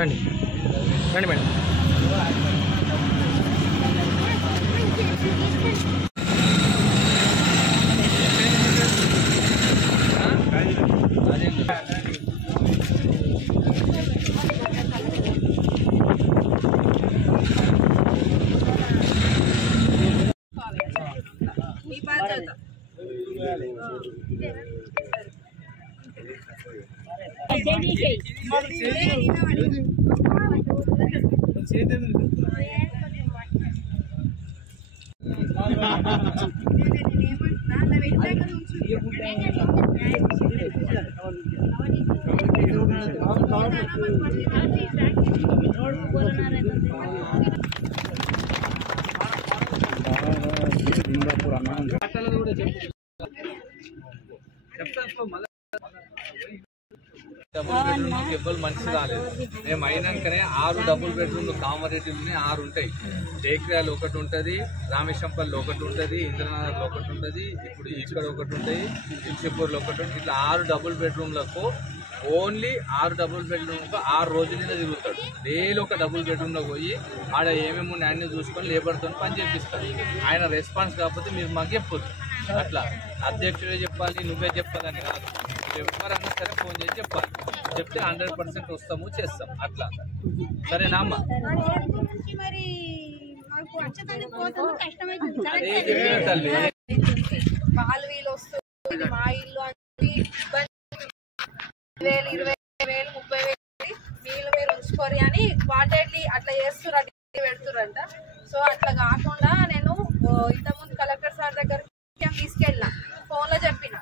రండి రండి madam. Double bedroom ఎవ్వరు మనిషి రాలేదు. మేము అయినాకనే 6 డబుల్ బెడ్రూమ్లు కామారెడ్డిలోనే 6 ఉంటాయి. టేక్రాలు ఒకటి ఉంటుంది, రామేశంపల్లి ఒకటి ఉంటుంది, ఇంద్రనగర్లో ఒకటి ఉంటుంది, ఇప్పుడు ఇక్కడ ఒకటి ఉంటాయి, ఇల్షపూర్లో ఒకటి ఉంటుంది. ఇట్లా 6 డబుల్ బెడ్రూమ్లకు ఓన్లీ 6 డబుల్ బెడ్రూమ్లకు 6 రోజులైనా తిరుగుతాడు. డైలీ ఒక డబుల్ బెడ్రూమ్లో పోయి ఆడ ఏమేమి ఉన్నాయి అన్ని చూసుకొని లేబర్తో పని చేపిస్తాడు. ఆయన రెస్పాన్స్ కాకపోతే మీరు మాకు చెప్పొద్దు. అట్లా అధ్యక్షుడే చెప్పాలి, నువ్వే చెప్పాలని కాదు. ఎవరన్నా సరే ఫోన్ చేసి చెప్పాలి. చెప్తే 100% వస్తాము, చేస్తాం. అట్లా సరేనా అమ్మా? తల్లి వాళ్ళు వీళ్ళు వస్తుంది మా ఇల్లు అని 20,000, 20,000, 30,000 వీళ్ళు మీరు ఉంచుకోరు అని వాంటెడ్లీ అట్లా చేస్తున్నారు, పెడుతురంట. సో అట్లా కాకుండా నేను ఇంతకుముందు కలెక్టర్ సార్ దగ్గరికి తీసుకెళ్ళిన, ఫోన్లో చెప్పిన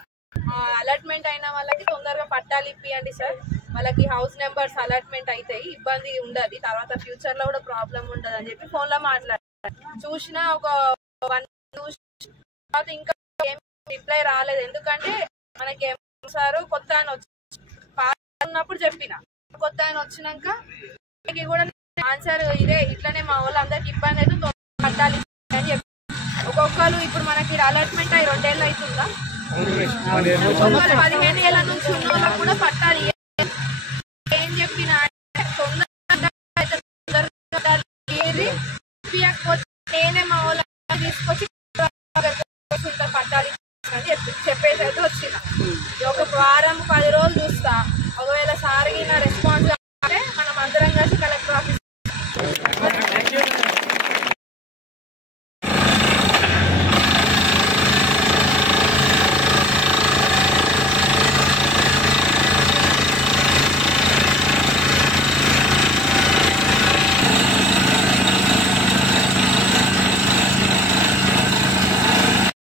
అలాట్మెంట్ అయిన వాళ్ళకి తొందరగా పట్టాలు ఇప్పియండి సార్, వాళ్ళకి హౌస్ నెంబర్స్ అలాట్మెంట్ అవుతాయి, ఇబ్బంది ఉండదు, తర్వాత ఫ్యూచర్ లో కూడా ప్రాబ్లం ఉండదు అని చెప్పి ఫోన్ లో మాట్లాడారు. చూసిన ఒక 1 తర్వాత ఇంకా ఏం రిప్లై రాలేదు. ఎందుకంటే మనకి సార్ కొత్త ఆయన ఉన్నప్పుడు చెప్పిన, కొత్త ఆయన వచ్చినాక కూడా ఆన్సర్ ఇదే, ఇట్లనే మా వాళ్ళందరికి ఇబ్బంది అయితే పట్టాలి అని చెప్పి. ఒక్కొక్కరు ఇప్పుడు మనకి అలాట్మెంట్ అయ్యి 2 ఏళ్ళు అవుతుందా, 15 ఏళ్ళ నుంచి ఉన్న వాళ్ళకి కూడా పట్టాలి. ఏం చెప్పిన నేనే మా వాళ్ళ తీసుకొచ్చి పట్టాలి అని చెప్పేసి అయితే వచ్చిన. ఒక వారం 10 రోజులు చూస్తా, ఒకవేళ సార్ గిన